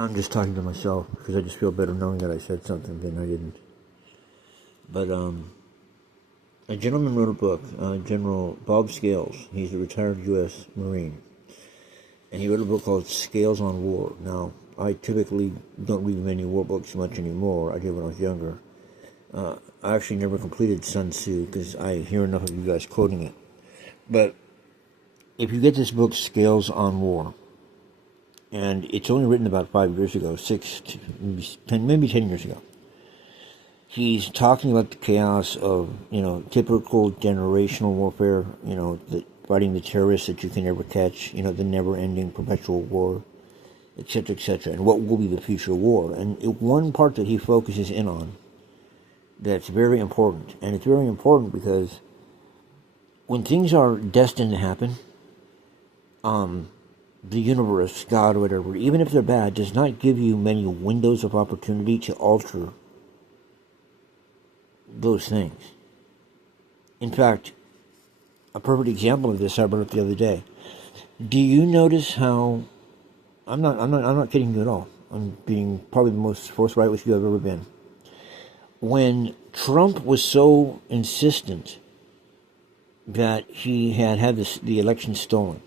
I'm just talking to myself because I just feel better knowing that I said something than I didn't. But a gentleman wrote a book, General Bob Scales. He's a retired U.S. Marine, and he wrote a book called Scales on War. Now, I typically don't read many war books much anymore. I did when I was younger. I actually never completed Sun Tzu because I hear enough of you guys quoting it. But if you get this book, Scales on War, and it's only written about 5 years ago, maybe 10 years ago. He's talking about the chaos of, typical generational warfare, fighting the terrorists that you can never catch, the never-ending perpetual war, etc., and what will be the future war. And one part that he focuses in on that's very important, and it's very important because when things are destined to happen, the universe, God, or whatever, even if they're bad, does not give you many windows of opportunity to alter those things. In fact, a perfect example of this I brought up the other day. Do you notice how I'm not kidding you at all. I'm being probably the most forthright with you I've ever been. When Trump was so insistent that he had the election stolen.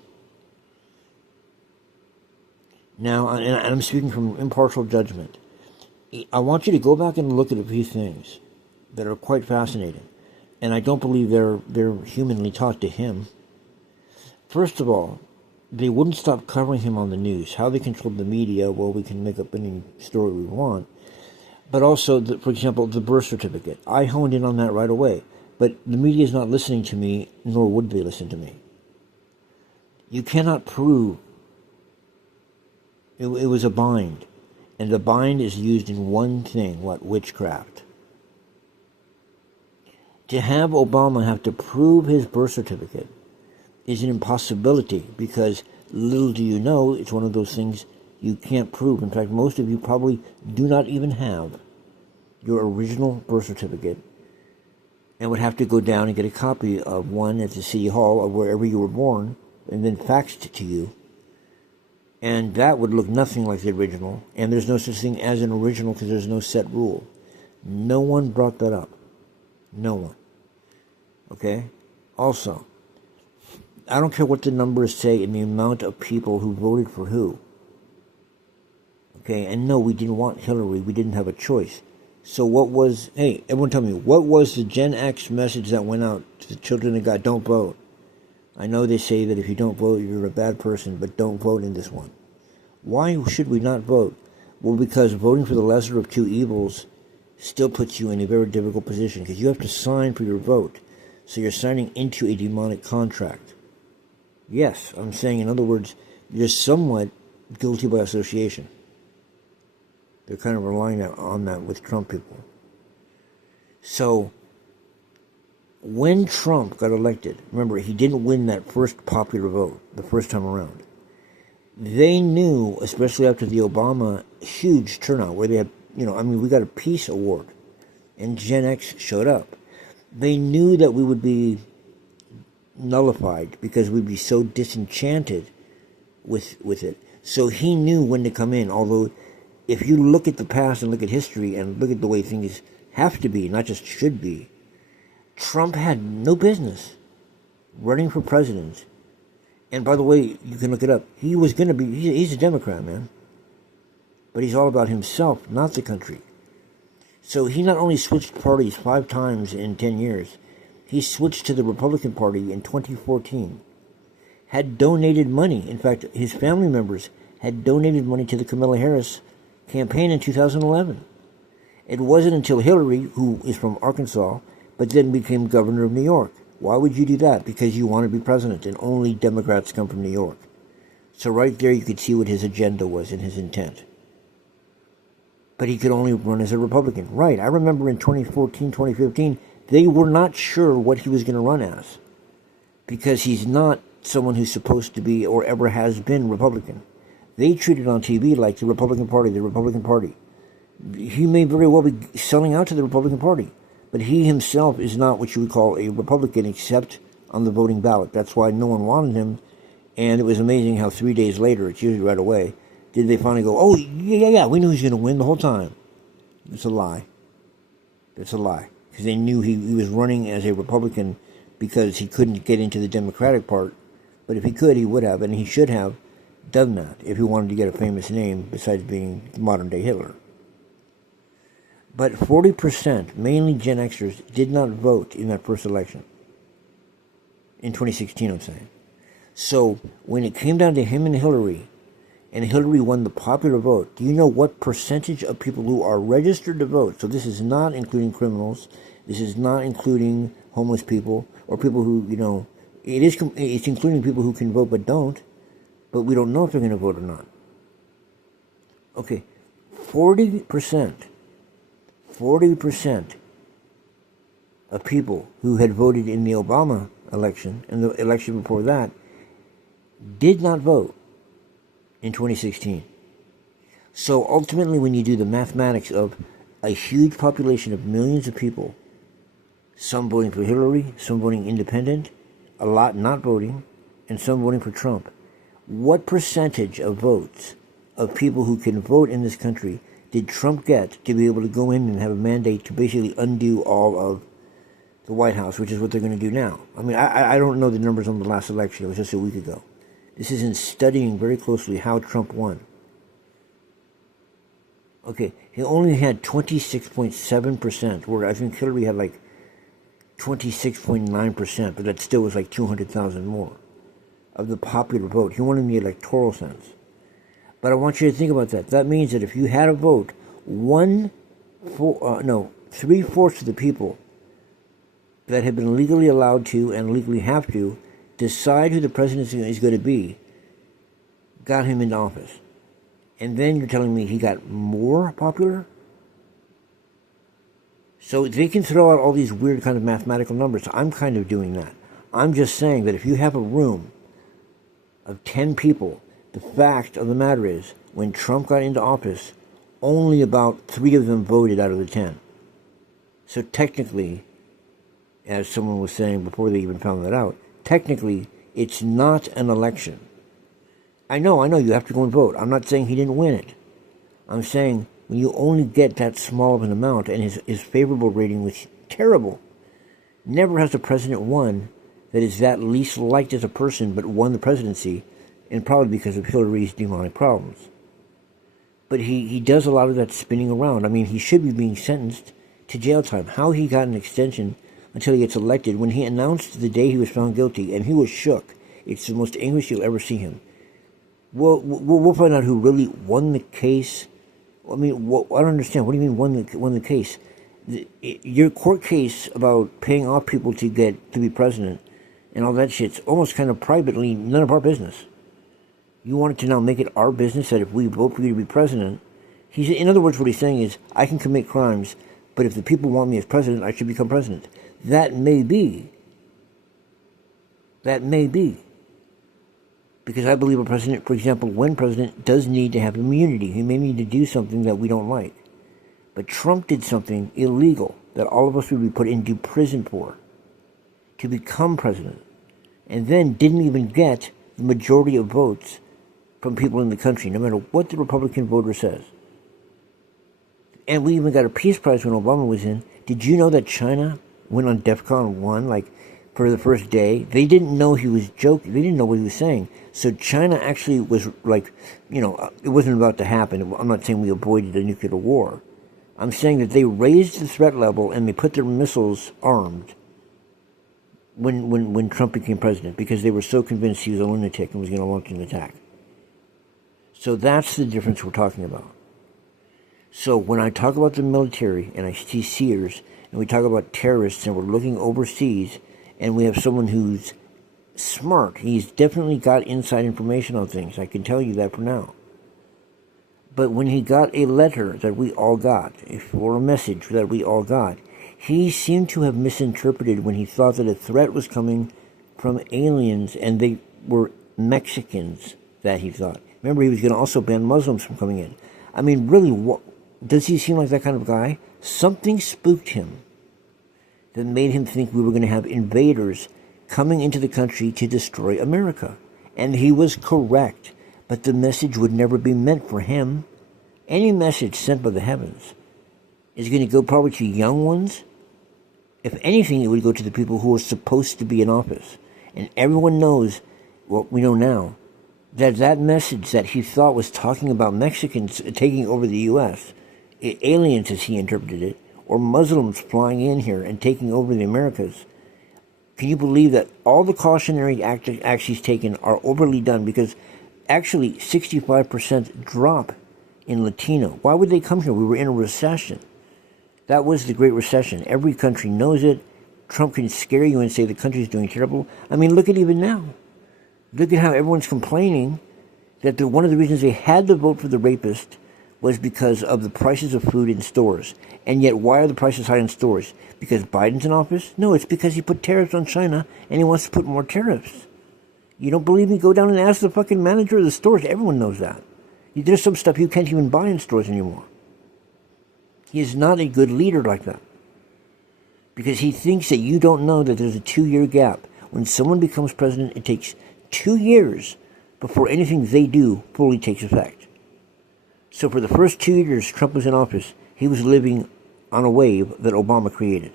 Now, and I'm speaking from impartial judgment, I want you to go back and look at a few things that are quite fascinating, and I don't believe they're humanly taught to him. First of all, they wouldn't stop covering him on the news. How they controlled the media, well, we can make up any story we want. But also, for example, the birth certificate. I honed in on that right away. But the media is not listening to me, nor would they listen to me. You cannot prove. It was a bind. And the bind is used in one thing, witchcraft. To have Obama have to prove his birth certificate is an impossibility because little do you know, it's one of those things you can't prove. In fact, most of you probably do not even have your original birth certificate and would have to go down and get a copy of one at the City Hall of wherever you were born and then faxed to you. And that would look nothing like the original. And there's no such thing as an original because there's no set rule. No one brought that up. No one. Okay? Also, I don't care what the numbers say in the amount of people who voted for who. Okay? And no, we didn't want Hillary. We didn't have a choice. So hey, everyone tell me, what was the Gen X message that went out to the children of God? Don't vote. I know they say that if you don't vote, you're a bad person, but don't vote in this one. Why should we not vote? Well, because voting for the lesser of two evils still puts you in a very difficult position, because you have to sign for your vote. So you're signing into a demonic contract. Yes, I'm saying, in other words, you're somewhat guilty by association. They're kind of relying on that with Trump people. So, when Trump got elected, remember, he didn't win that first popular vote the first time around. They knew, especially after the Obama huge turnout, where they had, we got a peace award, and Gen X showed up. They knew that we would be nullified because we'd be so disenchanted with it. So he knew when to come in, although if you look at the past and look at history and look at the way things have to be, not just should be, Trump had no business running for president. And by the way, you can look it up. He was going to be, he's a Democrat, man. But he's all about himself, not the country. So he not only switched parties 5 times in 10 years, he switched to the Republican Party in 2014. Had donated money. In fact, his family members had donated money to the Kamala Harris campaign in 2011. It wasn't until Hillary, who is from Arkansas, but then became governor of New York. Why would you do that? Because you want to be president, and only Democrats come from New York. So right there you could see what his agenda was and his intent. But he could only run as a Republican. Right, I remember in 2014, 2015, they were not sure what he was going to run as. Because he's not someone who's supposed to be or ever has been Republican. They treat it on TV like the Republican Party, the Republican Party. He may very well be selling out to the Republican Party. But he himself is not what you would call a Republican except on the voting ballot. That's why no one wanted him. And it was amazing how 3 days later, it's usually right away, Did they finally go, oh, yeah, we knew he was going to win the whole time? It's a lie. It's a lie. Because they knew he was running as a Republican because he couldn't get into the Democratic part. But if he could, he would have, and he should have done that if he wanted to get a famous name besides being modern-day Hitler. But 40%, mainly Gen Xers, did not vote in that first election. In 2016, I'm saying. So when it came down to him and Hillary won the popular vote, do you know what percentage of people who are registered to vote? So this is not including criminals. This is not including homeless people or people who, it's including people who can vote but don't. But we don't know if they're going to vote or not. Okay, 40% of people who had voted in the Obama election and the election before that did not vote in 2016. So ultimately, when you do the mathematics of a huge population of millions of people, some voting for Hillary, some voting independent, a lot not voting, and some voting for Trump, what percentage of votes of people who can vote in this country did Trump get to be able to go in and have a mandate to basically undo all of the White House, which is what they're going to do now? I mean, I don't know the numbers on the last election. It was just a week ago. This is in studying very closely how Trump won. Okay, he only had 26.7%, where I think Hillary had like 26.9%, but that still was like 200,000 more of the popular vote. He won in the electoral sense. But I want you to think about that. That means that if you had a vote, 3/4 of the people that have been legally allowed to and legally have to decide who the president is going to be got him into office. And then you're telling me he got more popular? So they can throw out all these weird kind of mathematical numbers. I'm kind of doing that. I'm just saying that if you have a room of 10 people, the fact of the matter is, when Trump got into office, only about 3 of them voted out of the 10. So technically, as someone was saying before they even found that out, technically, it's not an election. I know, you have to go and vote. I'm not saying he didn't win it. I'm saying when you only get that small of an amount, and his favorable rating was terrible. Never has a president won that is that least liked as a person but won the presidency, and probably because of Hillary's demonic problems. But he does a lot of that spinning around. I mean, he should be being sentenced to jail time. How he got an extension until he gets elected, when he announced the day he was found guilty, and he was shook. It's the most anguish you'll ever see him. We'll find out who really won the case. I mean, I don't understand. What do you mean won the case? Your court case about paying off people to be president and all that shit's almost kind of privately none of our business. You wanted to now make it our business that if we vote for you to be president, in other words, what he's saying is, I can commit crimes, but if the people want me as president, I should become president. That may be. Because I believe a president, for example, when president, does need to have immunity. He may need to do something that we don't like. But Trump did something illegal that all of us would be put into prison for to become president. And then didn't even get the majority of votes from people in the country, no matter what the Republican voter says. And we even got a Peace Prize when Obama was in. Did you know that China went on DEFCON 1, for the first day? They didn't know he was joking. They didn't know what he was saying. So China actually was it wasn't about to happen. I'm not saying we avoided a nuclear war. I'm saying that they raised the threat level and they put their missiles armed when Trump became president, because they were so convinced he was a lunatic and was going to launch an attack. So that's the difference we're talking about. So when I talk about the military and I see seers, and we talk about terrorists, and we're looking overseas, and we have someone who's smart, he's definitely got inside information on things. I can tell you that for now. But when he got a letter that we all got, or a message that we all got, he seemed to have misinterpreted when he thought that a threat was coming from aliens, and they were Mexicans, that he thought. Remember, he was going to also ban Muslims from coming in. I mean, really, does he seem like that kind of guy? Something spooked him that made him think we were going to have invaders coming into the country to destroy America. And he was correct. But the message would never be meant for him. Any message sent by the heavens is going to go probably to young ones. If anything, it would go to the people who are supposed to be in office. And everyone knows what we know now, that that message that he thought was talking about Mexicans taking over the U.S., aliens as he interpreted it, or Muslims flying in here and taking over the Americas. Can you believe that all the cautionary acts he's taken are overly done? Because actually 65% drop in Latino. Why would they come here? We were in a recession. That was the Great Recession. Every country knows it. Trump can scare you and say the country's doing terrible. I mean, look at even now. Look at how everyone's complaining that one of the reasons they had to vote for the rapist was because of the prices of food in stores. And yet, why are the prices high in stores? Because Biden's in office? No, it's because he put tariffs on China and he wants to put more tariffs. You don't believe me? Go down and ask the fucking manager of the stores. Everyone knows that. There's some stuff you can't even buy in stores anymore. He is not a good leader like that. Because he thinks that you don't know that there's a 2-year gap. When someone becomes president, it takes 2 years before anything they do fully takes effect. So for the first 2 years Trump was in office, he was living on a wave that Obama created.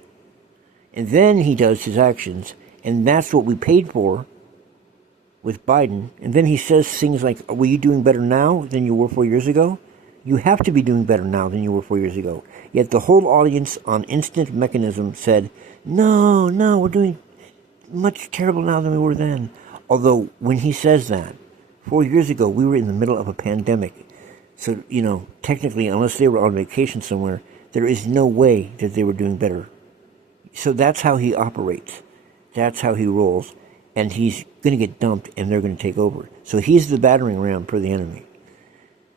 And then he does his actions, and that's what we paid for with Biden. And then he says things like, were you doing better now than you were 4 years ago? You have to be doing better now than you were 4 years ago. Yet the whole audience on instant mechanism said, no, we're doing much terrible now than we were then. Although when he says that, 4 years ago, we were in the middle of a pandemic. So, technically, unless they were on vacation somewhere, there is no way that they were doing better. So that's how he operates. That's how he rolls. And he's going to get dumped, and they're going to take over. So he's the battering ram for the enemy.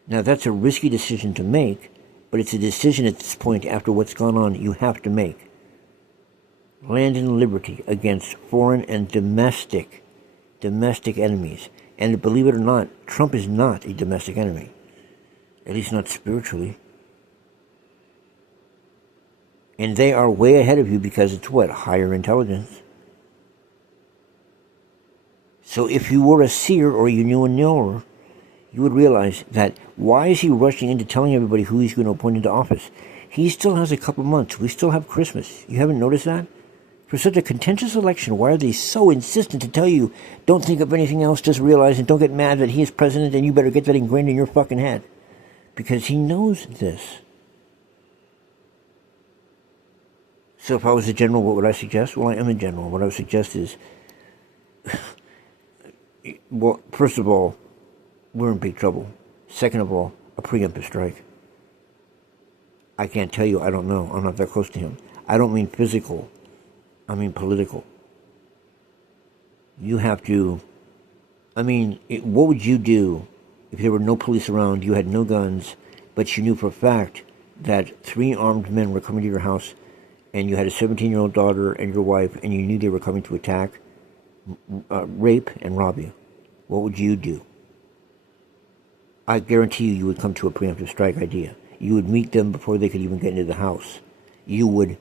Now, that's a risky decision to make, but it's a decision at this point, after what's gone on, you have to make. Land and liberty against foreign and domestic enemies. And believe it or not, Trump is not a domestic enemy. At least not spiritually. And they are way ahead of you because it's what? Higher intelligence. So if you were a seer or you knew a knower, you would realize that why is he rushing into telling everybody who he's going to appoint into office? He still has a couple months. We still have Christmas. You haven't noticed that? For such a contentious election, why are they so insistent to tell you, don't think of anything else, just realize and don't get mad that he is president and you better get that ingrained in your fucking head? Because he knows this. So if I was a general, what would I suggest? Well, I am a general. What I would suggest is, well, first of all, we're in big trouble. Second of all, a preemptive strike. I can't tell you, I don't know. I'm not that close to him. I don't mean physical. I mean political. You have to, what would you do if there were no police around, you had no guns, but you knew for a fact that 3 armed men were coming to your house, and you had a 17-year-old daughter and your wife, and you knew they were coming to attack, rape, and rob you? What would you do? I guarantee you would come to a preemptive strike idea. You would meet them before they could even get into the house. You would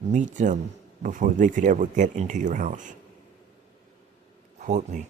meet them before they could ever get into your house. Quote me.